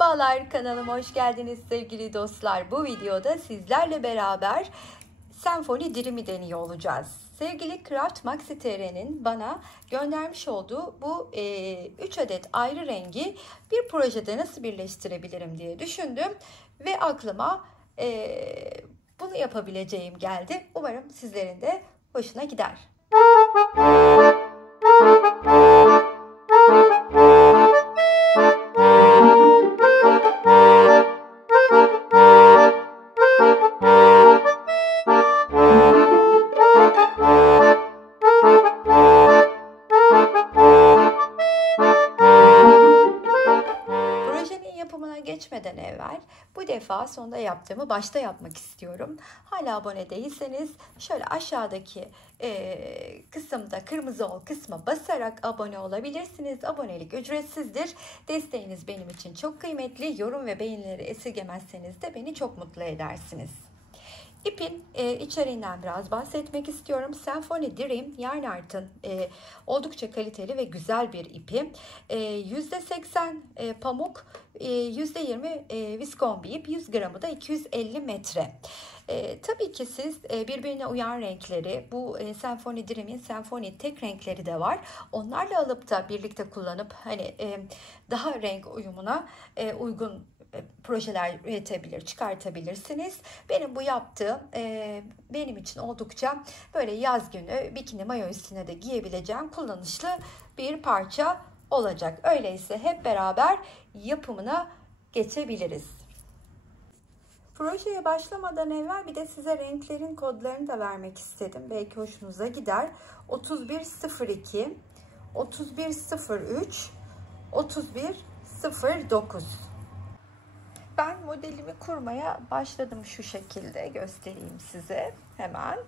Merhabalar, kanalıma hoş geldiniz sevgili dostlar. Bu videoda sizlerle beraber senfoni dirimi deniyor olacağız. Sevgili Craft Maxi TR'nin bana göndermiş olduğu bu 3 adet ayrı rengi bir projede nasıl birleştirebilirim diye düşündüm. Ve aklıma bunu yapabileceğim geldi. Umarım sizlerin de hoşuna gider. Geçmeden evvel bu defa sonda yaptığımı başta yapmak istiyorum. Hala abone değilseniz şöyle aşağıdaki kısımda kırmızı ol kısma basarak abone olabilirsiniz. Abonelik ücretsizdir. Desteğiniz benim için çok kıymetli. Yorum ve beğenileri esirgemezseniz de beni çok mutlu edersiniz. İpin içeriğinden biraz bahsetmek istiyorum. Senfoni Dream Yarn Art'ın oldukça kaliteli ve güzel bir ipi. %80 pamuk, %20 viskombi ip, 100 gramı da 250 metre. Tabii ki siz birbirine uyan renkleri, bu Senfoni Dream'in Senfoni tek renkleri de var. Onlarla alıp da birlikte kullanıp hani daha renk uyumuna uygun projeler üretebilir, çıkartabilirsiniz. Benim bu yaptığım benim için oldukça böyle yaz günü bikini mayo üstüne de giyebileceğim kullanışlı bir parça olacak. Öyleyse hep beraber yapımına geçebiliriz. Projeye başlamadan evvel bir de size renklerin kodlarını da vermek istedim. Belki hoşunuza gider. 3102, 3103, 3109. Ben modelimi kurmaya başladım, şu şekilde göstereyim size hemen.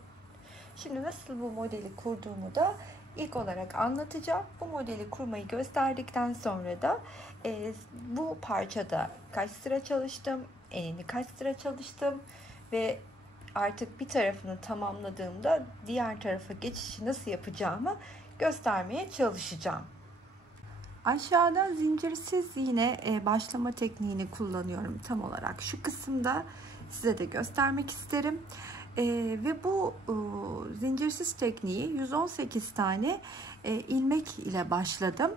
Şimdi nasıl bu modeli kurduğumu da ilk olarak anlatacağım. Bu modeli kurmayı gösterdikten sonra da bu parçada kaç sıra çalıştım, enini kaç sıra çalıştım ve artık bir tarafını tamamladığımda diğer tarafa geçişi nasıl yapacağımı göstermeye çalışacağım. Aşağıda zincirsiz yine başlama tekniğini kullanıyorum tam olarak şu kısımda, size de göstermek isterim. Ve bu zincirsiz tekniği 118 tane ilmek ile başladım.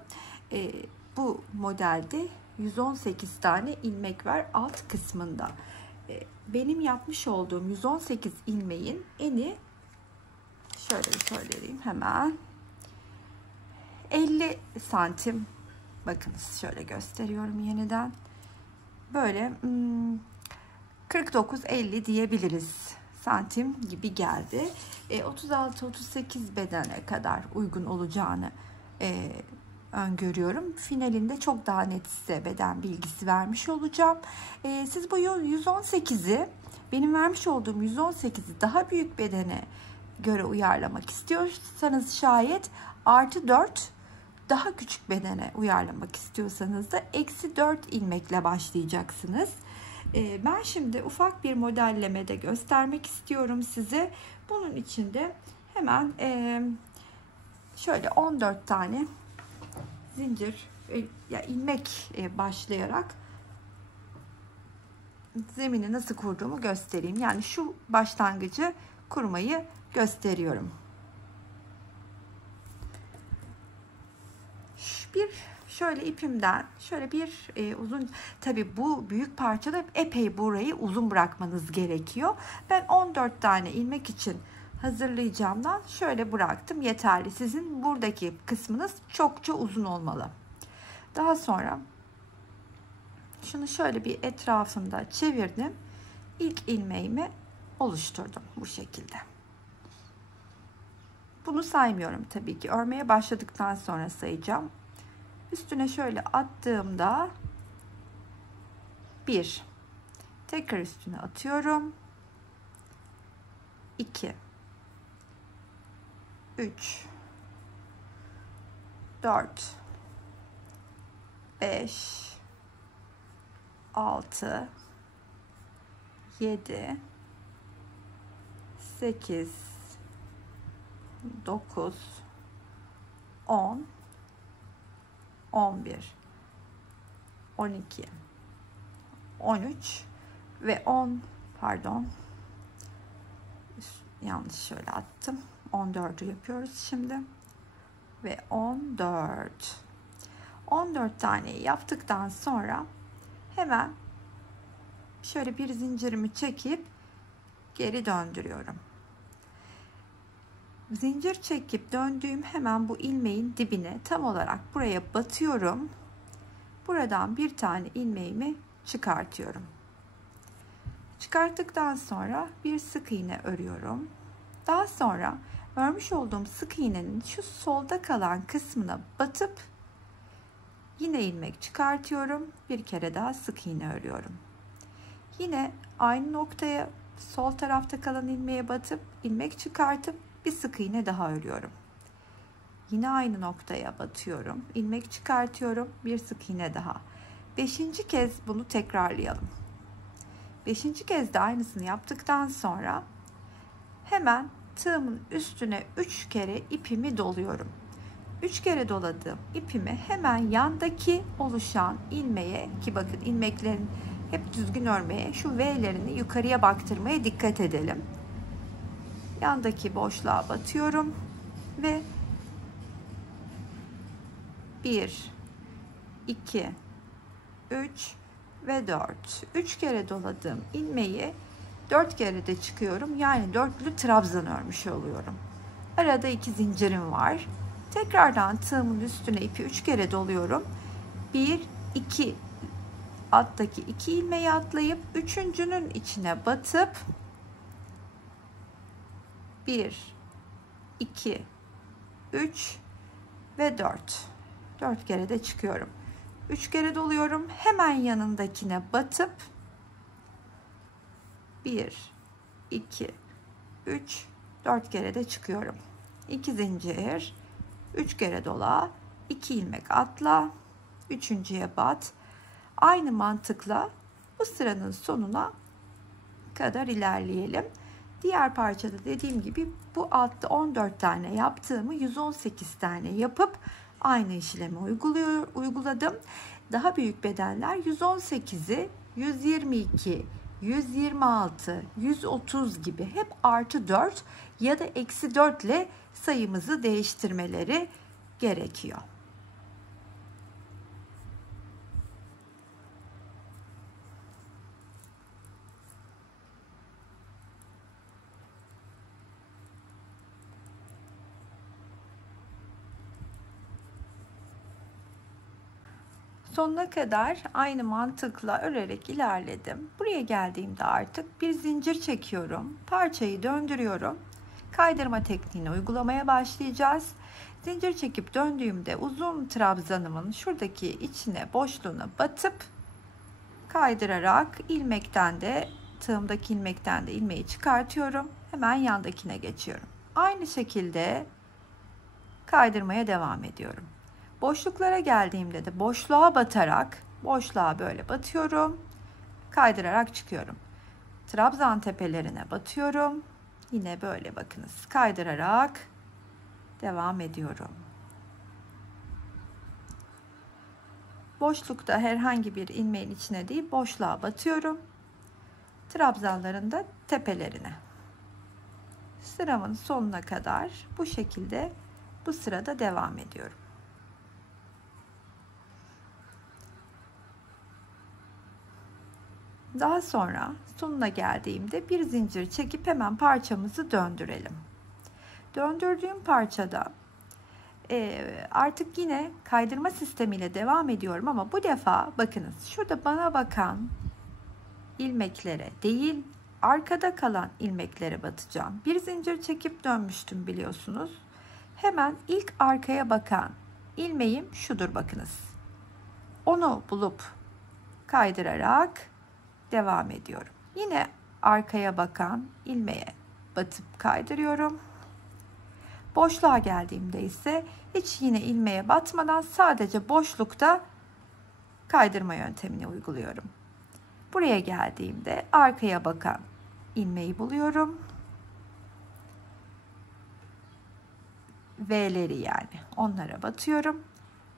Bu modelde 118 tane ilmek var alt kısmında. Benim yapmış olduğum 118 ilmeğin eni şöyle söyleyeyim hemen, 50 santim. Bakınız şöyle gösteriyorum yeniden. Böyle 49-50 diyebiliriz. Santim gibi geldi. 36-38 bedene kadar uygun olacağını öngörüyorum. Finalinde çok daha net size beden bilgisi vermiş olacağım. Siz bu 118'i, benim vermiş olduğum 118'i daha büyük bedene göre uyarlamak istiyorsanız şayet +4, daha küçük bedene uyarlamak istiyorsanız da -4 ilmekle başlayacaksınız. Ben şimdi ufak bir modellemede göstermek istiyorum size. Bunun için de hemen şöyle 14 tane zincir ilmek başlayarak zemini nasıl kurduğumu göstereyim. Yani şu başlangıcı kurmayı gösteriyorum. Şöyle ipimden şöyle bir uzun, tabi bu büyük parçada epey burayı uzun bırakmanız gerekiyor. Ben 14 tane ilmek için hazırlayacağımdan şöyle bıraktım, yeterli. Sizin buradaki kısmınız çokça uzun olmalı. Daha sonra şunu şöyle bir etrafında çevirdim. İlk ilmeğimi oluşturdum bu şekilde. Bunu saymıyorum tabii ki, örmeye başladıktan sonra sayacağım. Üstüne şöyle attığımda 1, tekrar üstüne atıyorum, 2, 3, 4, 5, 6, 7, 8, 9, 10, 11, 12, 13 ve 10, pardon, yanlış şöyle attım. 14'ü yapıyoruz şimdi ve 14 taneyi yaptıktan sonra hemen şöyle bir zincirimi çekip geri döndürüyorum. Zincir çekip döndüğüm hemen bu ilmeğin dibine tam olarak buraya batıyorum. Buradan bir tane ilmeğimi çıkartıyorum. Çıkarttıktan sonra bir sık iğne örüyorum. Daha sonra örmüş olduğum sık iğnenin şu solda kalan kısmına batıp yine ilmek çıkartıyorum. Bir kere daha sık iğne örüyorum. Yine aynı noktaya sol tarafta kalan ilmeğe batıp ilmek çıkartıp bir sık iğne daha örüyorum. Yine aynı noktaya batıyorum. İlmek çıkartıyorum. Bir sık iğne daha. 5. kez bunu tekrarlayalım. 5. kez de aynısını yaptıktan sonra hemen tığımın üstüne 3 kere ipimi doluyorum. 3 kere doladığım ipimi hemen yandaki oluşan ilmeğe, ki bakın ilmeklerin hep düzgün örmeye, şu V'lerini yukarıya baktırmaya dikkat edelim. Yandaki boşluğa batıyorum ve 1, 2, 3 ve 4. 3 kere doladığım ilmeği 4 kere de çıkıyorum. Yani dörtlü trabzan örmüş oluyorum. Arada 2 zincirim var. Tekrardan tığımın üstüne ipi 3 kere doluyorum. 1, 2, alttaki 2 ilmeği atlayıp üçüncünün içine batıp 1, 2, 3 ve 4. 4 kere de çıkıyorum. 3 kere doluyorum. Hemen yanındakine batıp 1, 2, 3, 4 kere de çıkıyorum. 2 zincir, 3 kere dola, 2 ilmek atla, üçüncüye bat. Aynı mantıkla bu sıranın sonuna kadar ilerleyelim. Diğer parçada dediğim gibi bu altta 14 tane yaptığımı 118 tane yapıp aynı işlemi uyguladım. Daha büyük bedenler 118'i 122, 126, 130 gibi hep artı 4 ya da eksi 4 ile sayımızı değiştirmeleri gerekiyor. Sonuna kadar aynı mantıkla örerek ilerledim. Buraya geldiğimde artık bir zincir çekiyorum. Parçayı döndürüyorum. Kaydırma tekniğini uygulamaya başlayacağız. Zincir çekip döndüğümde uzun trabzanımın şuradaki içine, boşluğuna batıp kaydırarak tığımdaki ilmekten de ilmeği çıkartıyorum. Hemen yandakine geçiyorum. Aynı şekilde kaydırmaya devam ediyorum. Boşluklara geldiğimde de boşluğa batarak, boşluğa böyle batıyorum, kaydırarak çıkıyorum. Trabzan tepelerine batıyorum. Yine böyle bakınız, kaydırarak devam ediyorum. Boşlukta herhangi bir ilmeğin içine değil, boşluğa batıyorum. Trabzanların da tepelerine. Sıramın sonuna kadar bu şekilde bu sırada devam ediyorum. Daha sonra sonuna geldiğimde bir zincir çekip hemen parçamızı döndürelim. Döndürdüğüm parçada artık yine kaydırma sistemiyle devam ediyorum ama bu defa bakınız şurada bana bakan ilmeklere değil arkada kalan ilmeklere batacağım. Bir zincir çekip dönmüştüm biliyorsunuz. Hemen ilk arkaya bakan ilmeğim şudur bakınız. Onu bulup kaydırarak devam ediyorum. Yine arkaya bakan ilmeğe batıp kaydırıyorum. Boşluğa geldiğimde ise hiç yine ilmeğe batmadan sadece boşlukta kaydırma yöntemini uyguluyorum. Buraya geldiğimde arkaya bakan ilmeği buluyorum. V'leri yani onlara batıyorum.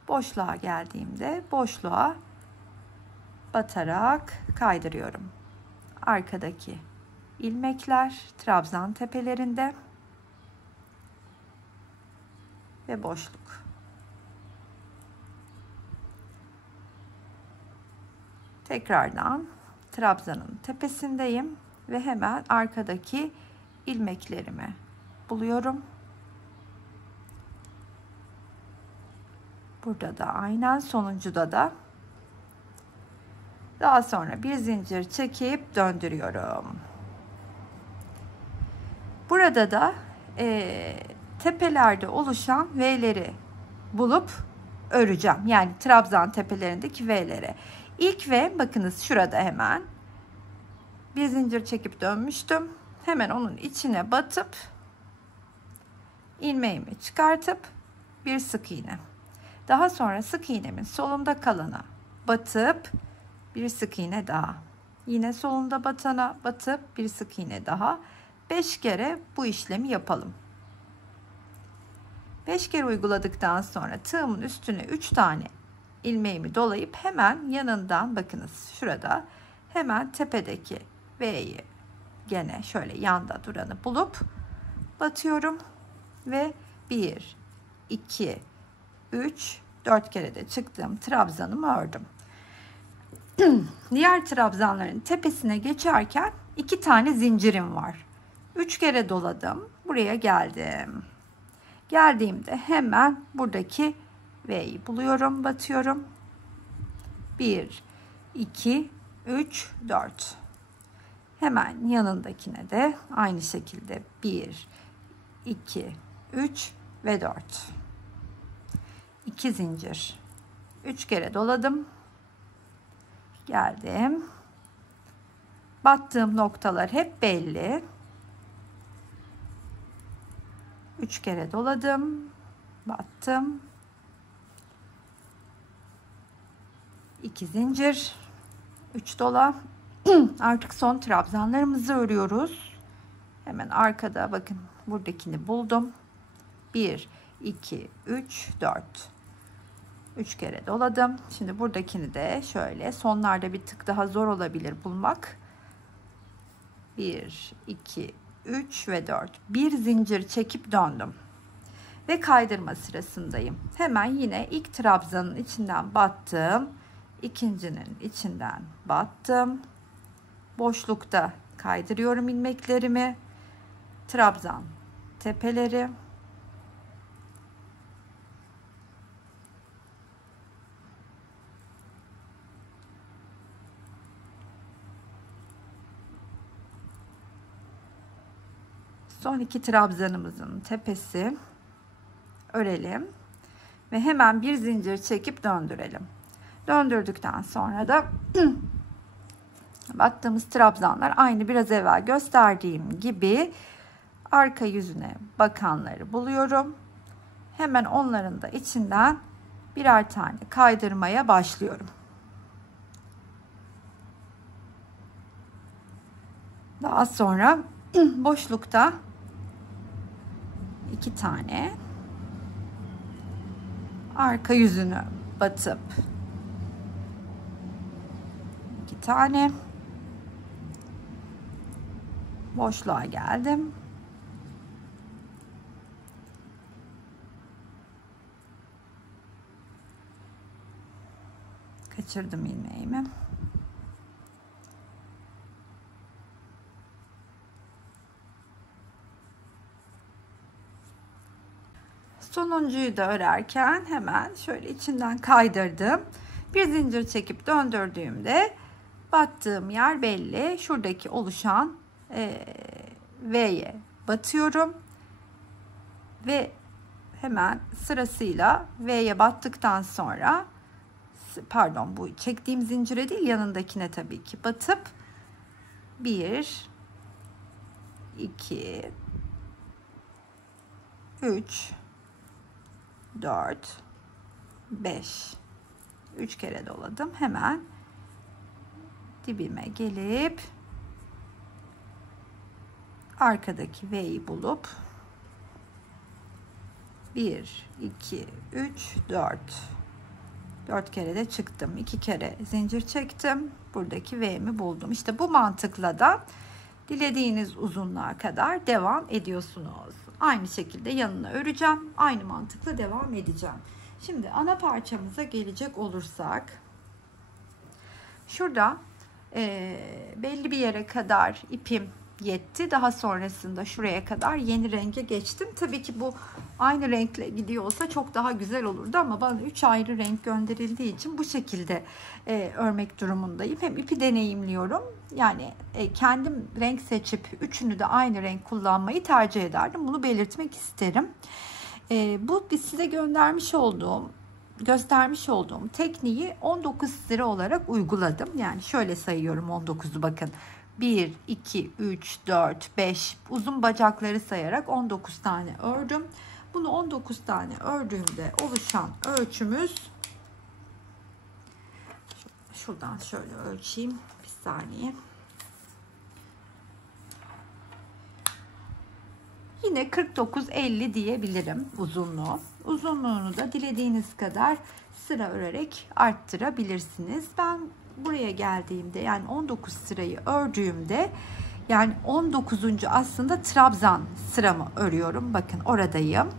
Boşluğa geldiğimde boşluğa batarak kaydırıyorum. Arkadaki ilmekler trabzan tepelerinde ve boşluk. Tekrardan trabzanın tepesindeyim ve hemen arkadaki ilmeklerimi buluyorum. Burada da aynen, sonuncuda da. Daha sonra bir zincir çekip döndürüyorum. Burada da tepelerde oluşan V'leri bulup öreceğim. Yani trabzan tepelerindeki V'lere. İlk V, bakınız şurada hemen. Bir zincir çekip dönmüştüm. Hemen onun içine batıp ilmeğimi çıkartıp bir sık iğne. Daha sonra sık iğnemin solunda kalana batıp bir sık iğne daha. Yine solunda batana batıp bir sık iğne daha. 5 kere bu işlemi yapalım. 5 kere uyguladıktan sonra tığımın üstüne 3 tane ilmeğimi dolayıp hemen yanından, bakınız şurada, hemen tepedeki V'yi gene şöyle yanda duranı bulup batıyorum ve 1 2 3 4 kere de çıktığım trabzanımı ördüm. Diğer trabzanların tepesine geçerken 2 tane zincirim var. 3 kere doladım. Buraya geldim. Geldiğimde hemen buradaki V'yi buluyorum, batıyorum. 1 2 3 4. Hemen yanındakine de aynı şekilde 1 2 3 ve 4. 2 zincir. 3 kere doladım. Geldim. Battığım noktalar hep belli. 3 kere doladım. Battım. 2 zincir. 3 dola. Artık son trabzanlarımızı örüyoruz. Hemen arkada bakın, buradakini buldum. 1 2 3 4. 3 kere doladım. Şimdi buradakini de şöyle, sonlarda bir tık daha zor olabilir bulmak. 1 2 3 ve 4. Bir zincir çekip döndüm. Ve kaydırma sırasındayım. Hemen yine ilk trabzanın içinden battım. İkincinin içinden battım. Boşlukta kaydırıyorum ilmeklerimi. Trabzan tepeleri. Son 2 trabzanımızın tepesi örelim ve hemen bir zincir çekip döndürelim. Döndürdükten sonra da battığımız trabzanlar aynı biraz evvel gösterdiğim gibi arka yüzüne bakanları buluyorum. Hemen onların da içinden birer tane kaydırmaya başlıyorum. Daha sonra boşlukta 2 tane arka yüzünü batıp 2 tane boşluğa geldim. Kaçırdım ilmeğimi. Sonuncuyu da örerken hemen şöyle içinden kaydırdım. Bir zincir çekip döndürdüğümde battığım yer belli. Şuradaki oluşan V'ye batıyorum. Ve hemen sırasıyla V'ye battıktan sonra, pardon, bu çektiğim zincire değil yanındakine tabii ki batıp 1 2 3 4 5 3 kere doladım. Hemen dibime gelip arkadaki V'yi bulup 1 2 3 4 4 kere de çıktım. 2 kere zincir çektim. Buradaki V'mi buldum. İşte bu mantıkla da dilediğiniz uzunluğa kadar devam ediyorsunuz. Aynı şekilde yanına öreceğim. Aynı mantıkla devam edeceğim. Şimdi ana parçamıza gelecek olursak, şurada belli bir yere kadar ipim yetti. Daha sonrasında şuraya kadar yeni renge geçtim. Tabii ki bu aynı renkle gidiyor olsa çok daha güzel olurdu ama bana 3 ayrı renk gönderildiği için bu şekilde örmek durumundayım. Hem ipi deneyimliyorum. Yani kendim renk seçip üçünü de aynı renk kullanmayı tercih ederdim. Bunu belirtmek isterim. Bu size göstermiş olduğum tekniği 19 sıra olarak uyguladım. Yani şöyle sayıyorum 19'u, bakın. 1, 2, 3, 4, 5 uzun bacakları sayarak 19 tane ördüm. Bunu 19 tane ördüğümde oluşan ölçümüz, şuradan şöyle ölçeyim bir saniye. Yine 49-50 diyebilirim uzunluğu. Uzunluğunu da dilediğiniz kadar sıra örerek arttırabilirsiniz. Ben buraya geldiğimde, yani 19 sırayı ördüğümde, yani 19. aslında trabzan sıramı örüyorum. Bakın oradayım.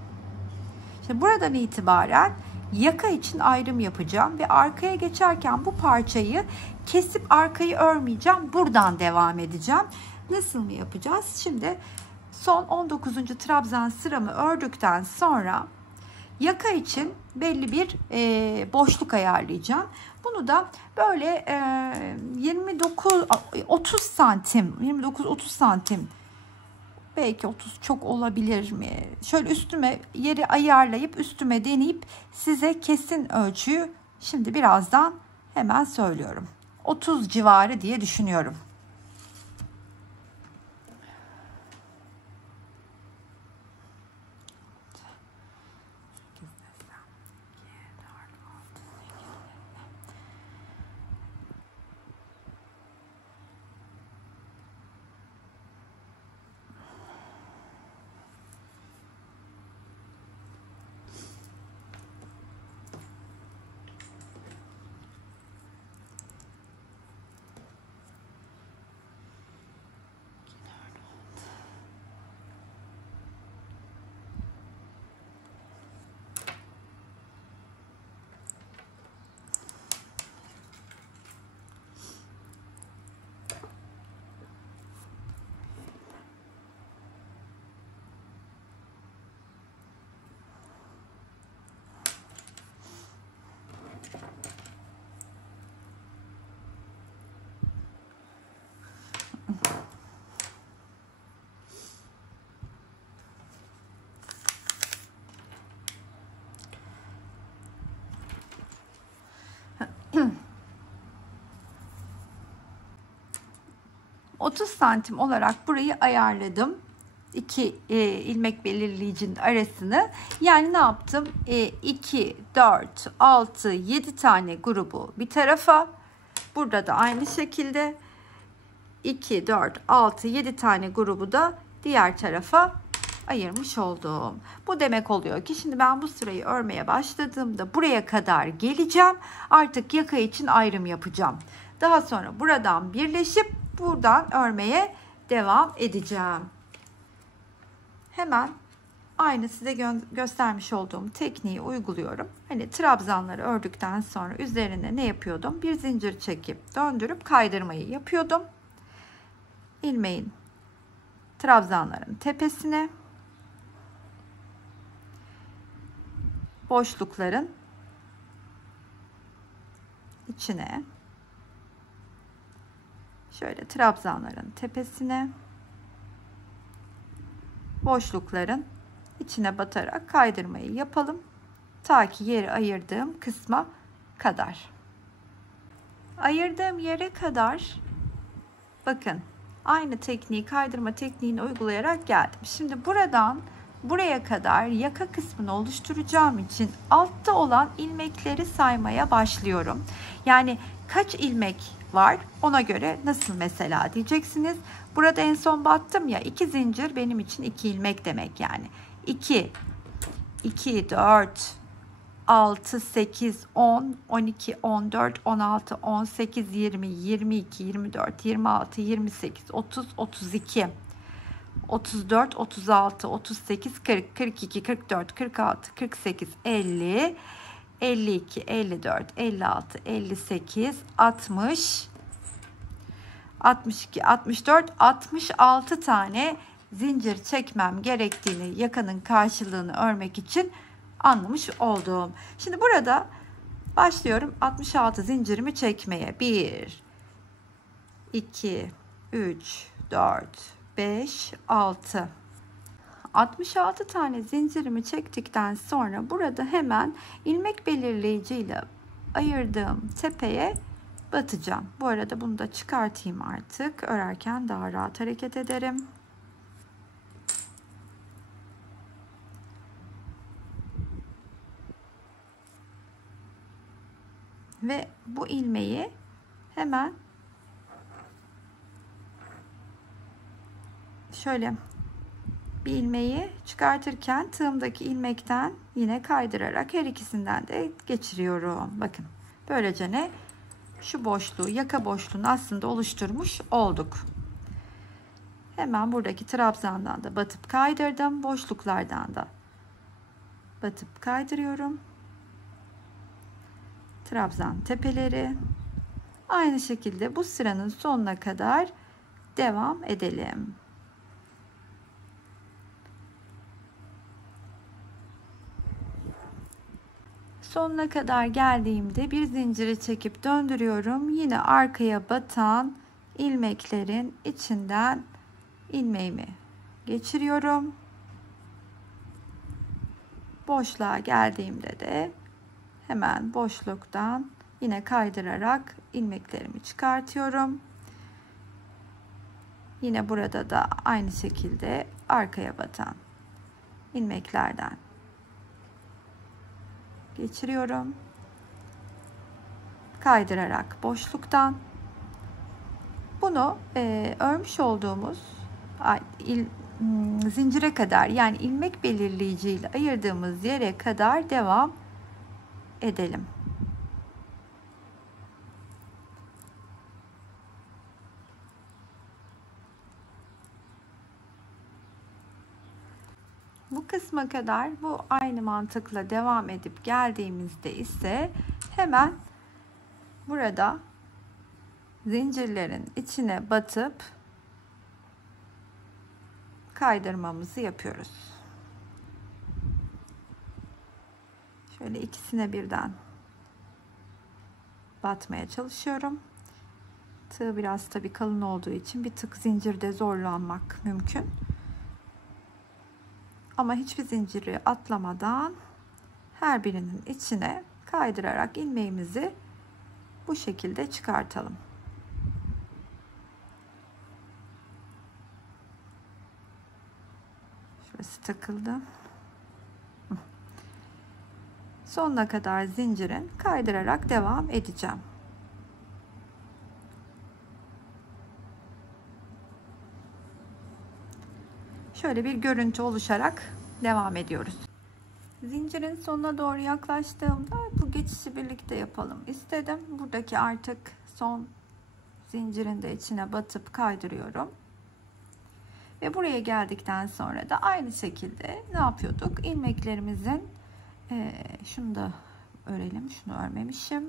Şimdi buradan itibaren yaka için ayrım yapacağım ve arkaya geçerken bu parçayı kesip arkayı örmeyeceğim. Buradan devam edeceğim. Nasıl mı yapacağız? Şimdi son 19. trabzan sıramı ördükten sonra yaka için belli bir boşluk ayarlayacağım. Bunu da böyle 30 santim, 29-30 santim, belki 30 çok olabilir mi? Şöyle üstüme yeri ayarlayıp üstüme deneyip size kesin ölçüyü şimdi birazdan hemen söylüyorum. 30 civarı diye düşünüyorum. Hmm. 30 santim olarak burayı ayarladım. İki ilmek belirleyicinin arasını. Yani ne yaptım? 2, 4, 6, 7 tane grubu bir tarafa. Burada da aynı şekilde 2, 4, 6, 7 tane grubu da diğer tarafa ayırmış oldum. Bu demek oluyor ki şimdi ben bu sırayı örmeye başladığımda buraya kadar geleceğim. Artık yaka için ayrım yapacağım. Daha sonra buradan birleşip buradan örmeye devam edeceğim. Hemen aynı size göstermiş olduğum tekniği uyguluyorum. Hani trabzanları ördükten sonra üzerine ne yapıyordum? Bir zincir çekip döndürüp kaydırmayı yapıyordum. İlmeğin trabzanların tepesine, boşlukların içine, şöyle trabzanların tepesine, boşlukların içine batarak kaydırmayı yapalım. Ta ki yeri ayırdığım kısma kadar. Ayırdığım yere kadar bakın aynı tekniği, kaydırma tekniğini uygulayarak geldim. Şimdi buradan buraya kadar yaka kısmını oluşturacağım için altta olan ilmekleri saymaya başlıyorum. Yani kaç ilmek var ona göre nasıl mesela diyeceksiniz. Burada en son battım ya, 2 zincir benim için 2 ilmek demek yani. 2, 4, 6, 8, 10, 12, 14, 16, 18, 20, 22, 24, 26, 28, 30, 32, 34, 36, 38, 40, 42, 44, 46, 48, 50, 52, 54, 56, 58, 60, 62, 64, 66 tane zincir çekmem gerektiğini, yakanın karşılığını örmek için anlamış oldum. Şimdi burada başlıyorum 66 zincirimi çekmeye. 1, 2, 3, 4, 5, 6. 66 tane zincirimi çektikten sonra burada hemen ilmek belirleyici ile ayırdığım tepeye batacağım. Bu arada bunu da çıkartayım artık. Örerken daha rahat hareket ederim. Ve bu ilmeği hemen şöyle bir ilmeği çıkartırken tığımdaki ilmekten yine kaydırarak her ikisinden de geçiriyorum. Bakın böylece ne? Şu boşluğu, yaka boşluğunu aslında oluşturmuş olduk. Hemen buradaki trabzandan da batıp kaydırdım. Boşluklardan da batıp kaydırıyorum. Trabzan tepeleri. Aynı şekilde bu sıranın sonuna kadar devam edelim. Sonuna kadar geldiğimde bir zinciri çekip döndürüyorum. Yine arkaya batan ilmeklerin içinden ilmeğimi geçiriyorum. Boşluğa geldiğimde de hemen boşluktan yine kaydırarak ilmeklerimi çıkartıyorum. Yine burada da aynı şekilde arkaya batan ilmeklerden geçiriyorum. Kaydırarak boşluktan bunu örmüş olduğumuz zincire kadar, yani ilmek belirleyici ile ayırdığımız yere kadar devam edelim. Bu kısma kadar bu aynı mantıkla devam edip geldiğimizde ise hemen burada zincirlerin içine batıp kaydırmamızı yapıyoruz. Şöyle ikisine birden batmaya çalışıyorum. Tığ biraz tabii kalın olduğu için bir tık zincirde zorlanmak mümkün. Ama hiçbir zinciri atlamadan her birinin içine kaydırarak ilmeğimizi bu şekilde çıkartalım. Şurası takıldı. Sonuna kadar zincirin kaydırarak devam edeceğim. Şöyle bir görüntü oluşarak devam ediyoruz. Zincirin sonuna doğru yaklaştığımda bu geçişi birlikte yapalım istedim. Buradaki artık son zincirin de içine batıp kaydırıyorum. Ve buraya geldikten sonra da aynı şekilde ne yapıyorduk? İlmeklerimizin şunu da örelim. Şunu örmemişim.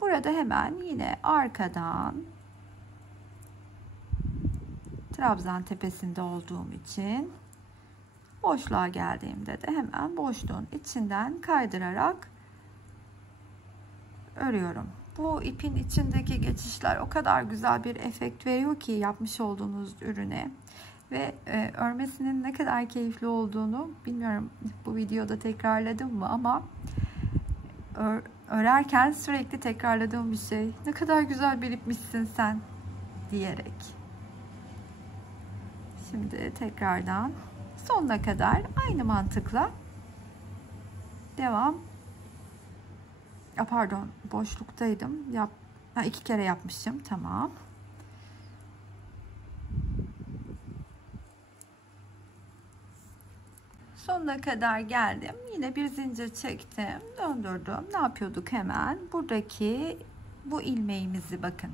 Burada hemen yine arkadan trabzan tepesinde olduğum için boşluğa geldiğimde de hemen boşluğun içinden kaydırarak örüyorum. Bu ipin içindeki geçişler o kadar güzel bir efekt veriyor ki yapmış olduğunuz ürüne ve örmesinin ne kadar keyifli olduğunu bilmiyorum, bu videoda tekrarladım mı ama örerken sürekli tekrarladığım bir şey. Ne kadar güzel bir ipmişsin sen diyerek. Şimdi tekrardan sonuna kadar aynı mantıkla devam. Pardon, boşluktaydım. İki kere yapmışım. Tamam. Sonuna kadar geldim. Yine bir zincir çektim. Döndürdüm. Ne yapıyorduk hemen? Buradaki bu ilmeğimizi bakın.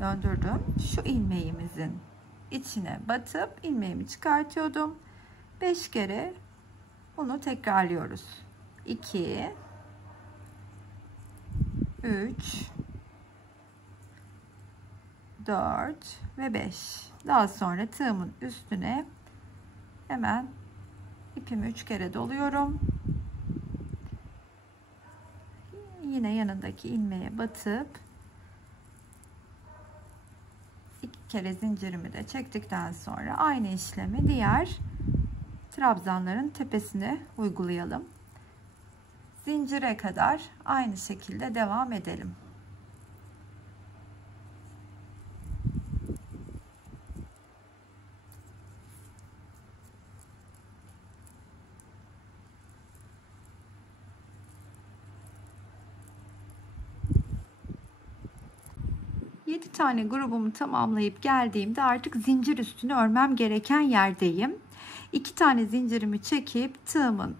Döndürdüm. Şu ilmeğimizin içine batıp ilmeğimi çıkartıyordum. 5 kere bunu tekrarlıyoruz. 2 3 4 ve 5. Daha sonra tığımın üstüne hemen ipimi 3 kere doluyorum. Yine yanındaki ilmeğe batıp 2 kere zincirimi de çektikten sonra aynı işlemi diğer trabzanların tepesine uygulayalım. Zincire kadar aynı şekilde devam edelim. Tane grubumu tamamlayıp geldiğimde artık zincir üstünü örmem gereken yerdeyim. 2 tane zincirimi çekip tığımın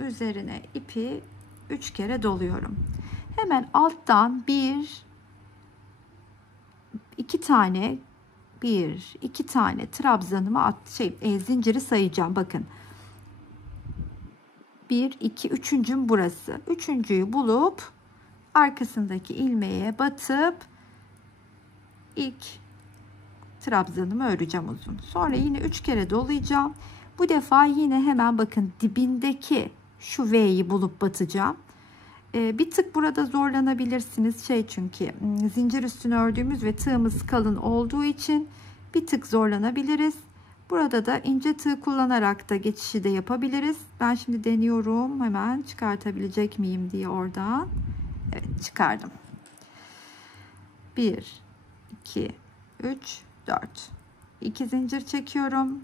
üzerine ipi 3 kere doluyorum. Hemen alttan 2 tane 2 tane trabzanımı zinciri sayacağım. Bakın. 1 2 üçüncüm burası. Üçüncüyü bulup arkasındaki ilmeğe batıp İlk trabzanımı öreceğim uzun. Sonra yine 3 kere dolayacağım. Bu defa yine hemen bakın dibindeki şu V'yi bulup batacağım. Bir tık burada zorlanabilirsiniz. Çünkü zincir üstünü ördüğümüz ve tığımız kalın olduğu için bir tık zorlanabiliriz. Burada da ince tığ kullanarak da geçişi de yapabiliriz. Ben şimdi deniyorum. Hemen çıkartabilecek miyim diye oradan. Evet, çıkardım. 1 2 3 4 2 zincir çekiyorum.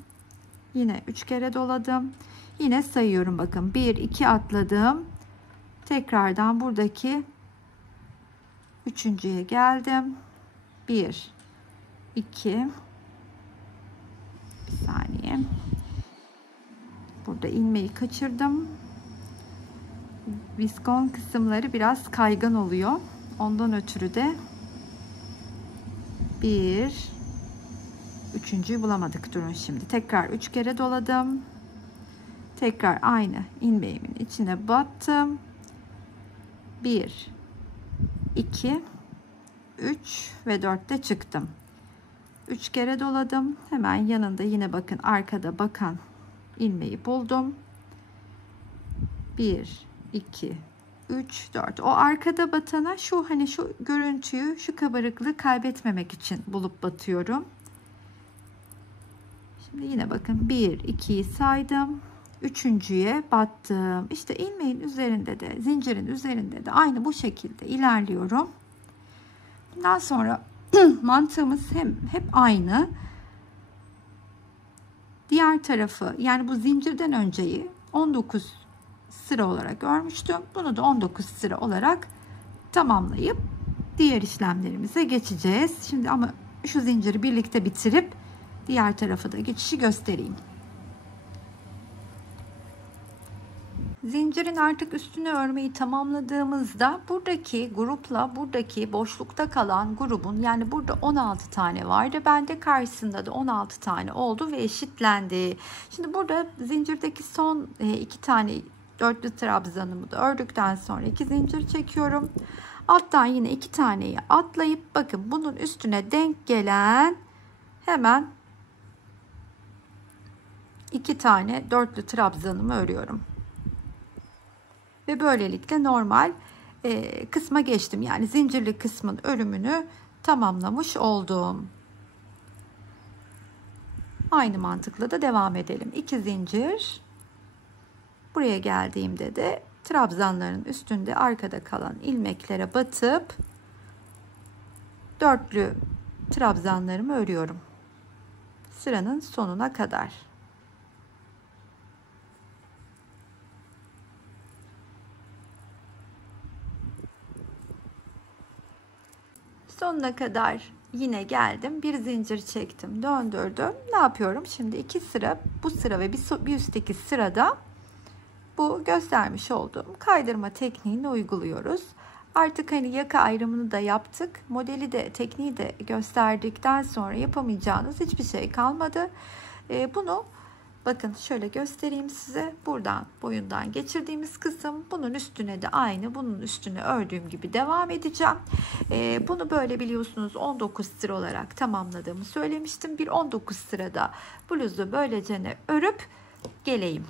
Yine 3 kere doladım. Yine sayıyorum, bakın 1 2 atladım. Tekrardan buradaki üçüncüye geldim. 1 2 bir saniye. Burada ilmeği kaçırdım. Viskon kısımları biraz kaygan oluyor. Ondan ötürü de üçüncüyü bulamadık. Durun şimdi. Tekrar 3 kere doladım. Tekrar aynı ilmeğimin içine battım. 1 2 3 ve 4'te çıktım. 3 kere doladım. Hemen yanında yine bakın arkada bakan ilmeği buldum. 1 2 3 4. O arkada batana şu görüntüyü, şu kabarıklığı kaybetmemek için bulup batıyorum. Şimdi yine bakın 1 2'yi saydım. Üçüncüye battım. İşte ilmeğin üzerinde de, zincirin üzerinde de aynı bu şekilde ilerliyorum. Bundan sonra mantığımız hep aynı. Diğer tarafı, yani bu zincirden önceyi 19 sıra olarak örmüştüm. Bunu da 19 sıra olarak tamamlayıp diğer işlemlerimize geçeceğiz. Şimdi ama şu zinciri birlikte bitirip diğer tarafa da geçişi göstereyim. Zincirin artık üstünü örmeyi tamamladığımızda buradaki grupla buradaki boşlukta kalan grubun, yani burada 16 tane vardı. Bende karşısında da 16 tane oldu ve eşitlendi. Şimdi burada zincirdeki son 2 tane dörtlü trabzanımı da ördükten sonra 2 zincir çekiyorum. Alttan yine 2 taneyi atlayıp bakın bunun üstüne denk gelen hemen 2 tane dörtlü trabzanımı örüyorum. Ve böylelikle normal kısma geçtim. Yani zincirli kısmın örümünü tamamlamış oldum. Aynı mantıkla da devam edelim. 2 zincir. Buraya geldiğimde de trabzanların üstünde arkada kalan ilmeklere batıp dörtlü trabzanlarımı örüyorum. Sıranın sonuna kadar. Sonuna kadar Yine geldim, bir zincir çektim, döndürdüm. Ne yapıyorum? Şimdi 2 sıra, bu sıra ve bir üstteki sırada bu göstermiş olduğum kaydırma tekniğini uyguluyoruz. Artık hani yaka ayrımını da yaptık. Modeli de, tekniği de gösterdikten sonra yapamayacağınız hiçbir şey kalmadı. Bunu bakın şöyle göstereyim size. Buradan boyundan geçirdiğimiz kısım, bunun üstüne de aynı bunun üstüne ördüğüm gibi devam edeceğim. Bunu böyle biliyorsunuz 19 sıra olarak tamamladığımı söylemiştim. Bir 19 sırada bluzu böylece örüp geleyim.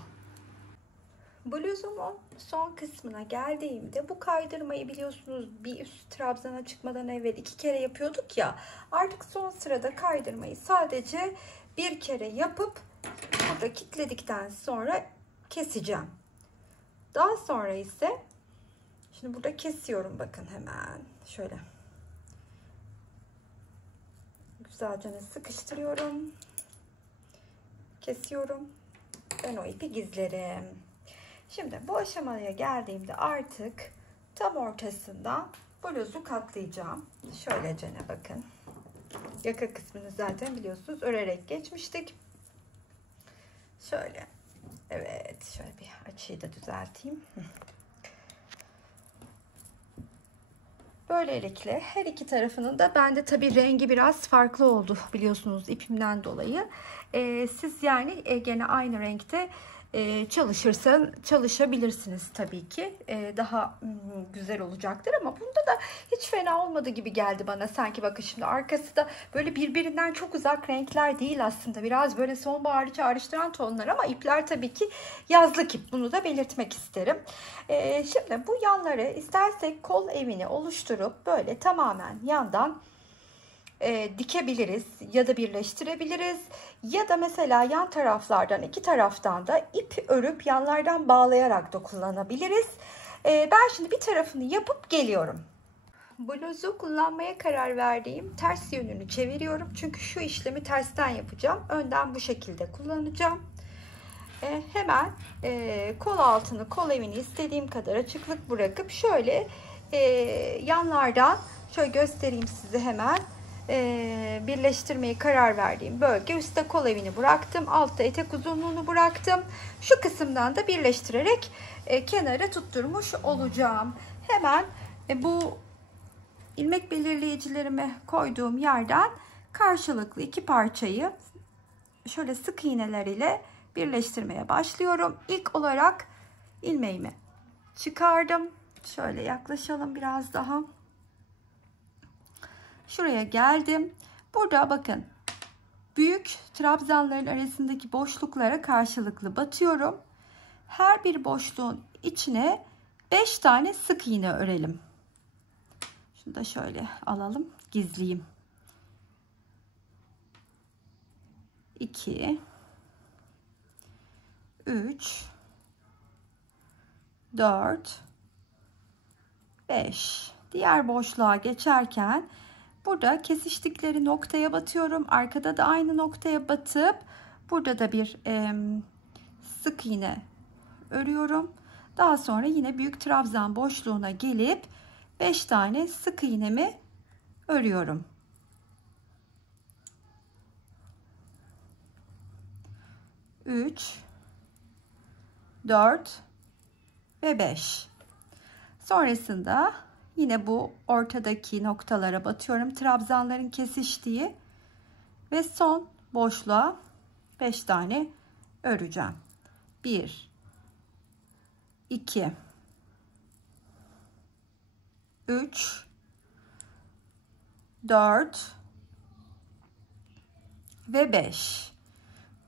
Bluzumun son kısmına geldiğimde bu kaydırmayı biliyorsunuz bir üst trabzana çıkmadan evvel 2 kere yapıyorduk ya. Artık son sırada kaydırmayı sadece bir kere yapıp burada kilitledikten sonra keseceğim. Daha sonra ise şimdi burada kesiyorum, bakın hemen şöyle güzelce sıkıştırıyorum, kesiyorum, ben o ipi gizlerim. Şimdi bu aşamaya geldiğimde artık tam ortasından bluzu katlayacağım. Şöylece bakın. Yaka kısmını zaten biliyorsunuz örerek geçmiştik. Şöyle. Evet. Şöyle bir açıyı da düzelteyim. Böylelikle her iki tarafının da, bende tabii rengi biraz farklı oldu biliyorsunuz ipimden dolayı. Siz yani gene aynı renkte çalışabilirsiniz tabii ki. Daha güzel olacaktır ama bunda da hiç fena olmadı gibi geldi bana. Sanki bakın şimdi arkası da böyle birbirinden çok uzak renkler değil aslında. Biraz böyle sonbaharı çağrıştıran tonlar ama ipler tabii ki yazlık ip. Bunu da belirtmek isterim. Şimdi bu yanları istersek kol evini oluşturup böyle tamamen yandan dikebiliriz ya da birleştirebiliriz ya da mesela yan taraflardan, iki taraftan da ip örüp yanlardan bağlayarak da kullanabiliriz. Ben şimdi bir tarafını yapıp geliyorum. Bluzu kullanmaya karar verdiğim ters yönünü çeviriyorum çünkü şu işlemi tersten yapacağım. Önden bu şekilde kullanacağım. Hemen kol altını, kol evini istediğim kadar açıklık bırakıp şöyle yanlardan şöyle göstereyim size hemen. Birleştirmeyi karar verdiğim bölge, üstte kol evini bıraktım, altta etek uzunluğunu bıraktım. Şu kısımdan da birleştirerek kenara tutturmuş olacağım. Hemen bu ilmek belirleyicilerimi koyduğum yerden karşılıklı iki parçayı şöyle sık iğneler ile birleştirmeye başlıyorum. İlk olarak ilmeğimi çıkardım. Şöyle yaklaşalım biraz daha. Şuraya geldim. Burada bakın büyük trabzanların arasındaki boşluklara karşılıklı batıyorum. Her bir boşluğun içine 5 tane sık iğne örelim. Şunu da şöyle alalım, gizleyeyim. 2 3 4 5. Diğer boşluğa geçerken burada kesiştikleri noktaya batıyorum. Arkada da aynı noktaya batıp burada da bir sık iğne örüyorum. Daha sonra yine büyük trabzan boşluğuna gelip 5 tane sık iğnemi örüyorum. 3 4 ve 5. Sonrasında yine bu ortadaki noktalara batıyorum. Trabzanların kesiştiği ve son boşluğa 5 tane öreceğim. 1 2 3 4 ve 5.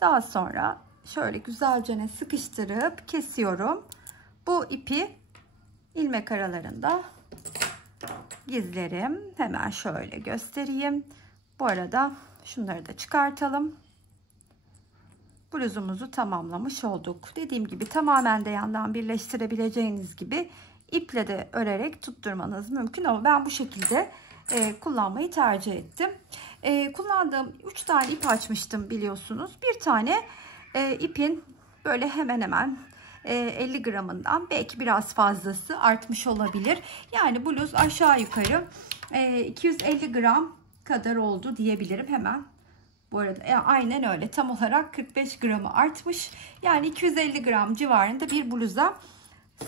Daha sonra şöyle güzelce sıkıştırıp kesiyorum. Bu ipi ilmek aralarında gizlerim. Hemen şöyle göstereyim. Bu arada şunları da çıkartalım. Bluzumuzu tamamlamış olduk. Dediğim gibi tamamen de yandan birleştirebileceğiniz gibi iple de örerek tutturmanız mümkün ama ben bu şekilde kullanmayı tercih ettim. Kullandığım 3 tane ip açmıştım biliyorsunuz. Bir tane ipin böyle hemen hemen 50 gramından belki biraz fazlası artmış olabilir. Yani bluz aşağı yukarı 250 gram kadar oldu diyebilirim hemen. Bu arada aynen öyle, tam olarak 45 gramı artmış. Yani 250 gram civarında bir bluza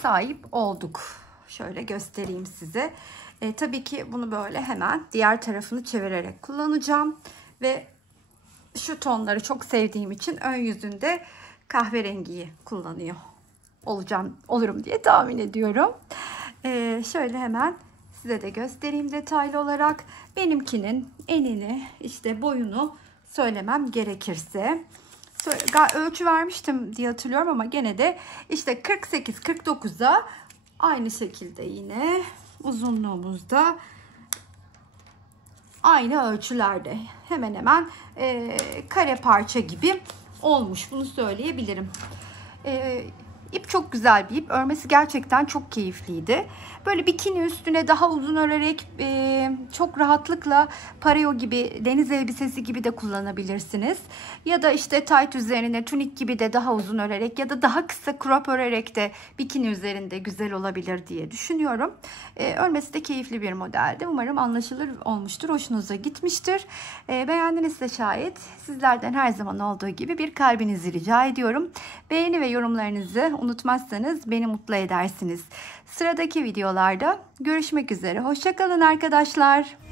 sahip olduk. Şöyle göstereyim size. Tabii ki bunu böyle hemen diğer tarafını çevirerek kullanacağım. Ve şu tonları çok sevdiğim için ön yüzünde kahverengiyi olurum diye tahmin ediyorum. Şöyle hemen size de göstereyim detaylı olarak. Benimkinin enini, işte boyunu söylemem gerekirse, ölçü vermiştim diye hatırlıyorum ama gene de işte 48-49'a aynı şekilde yine uzunluğumuzda aynı ölçülerde, hemen hemen kare parça gibi olmuş, bunu söyleyebilirim. İp çok güzel bir ip. Örmesi gerçekten çok keyifliydi. Böyle bikini üstüne daha uzun örerek çok rahatlıkla pareo gibi, deniz elbisesi gibi de kullanabilirsiniz. Ya da işte tight üzerine tunik gibi de daha uzun örerek ya da daha kısa crop örerek de bikini üzerinde güzel olabilir diye düşünüyorum. Örmesi de keyifli bir modeldi. Umarım anlaşılır olmuştur, hoşunuza gitmiştir. Beğendinizse şayet sizlerden her zaman olduğu gibi bir kalbinizi rica ediyorum. Beğeni ve yorumlarınızı unutmazsanız beni mutlu edersiniz. Sıradaki videolarda görüşmek üzere. Hoşça kalın arkadaşlar.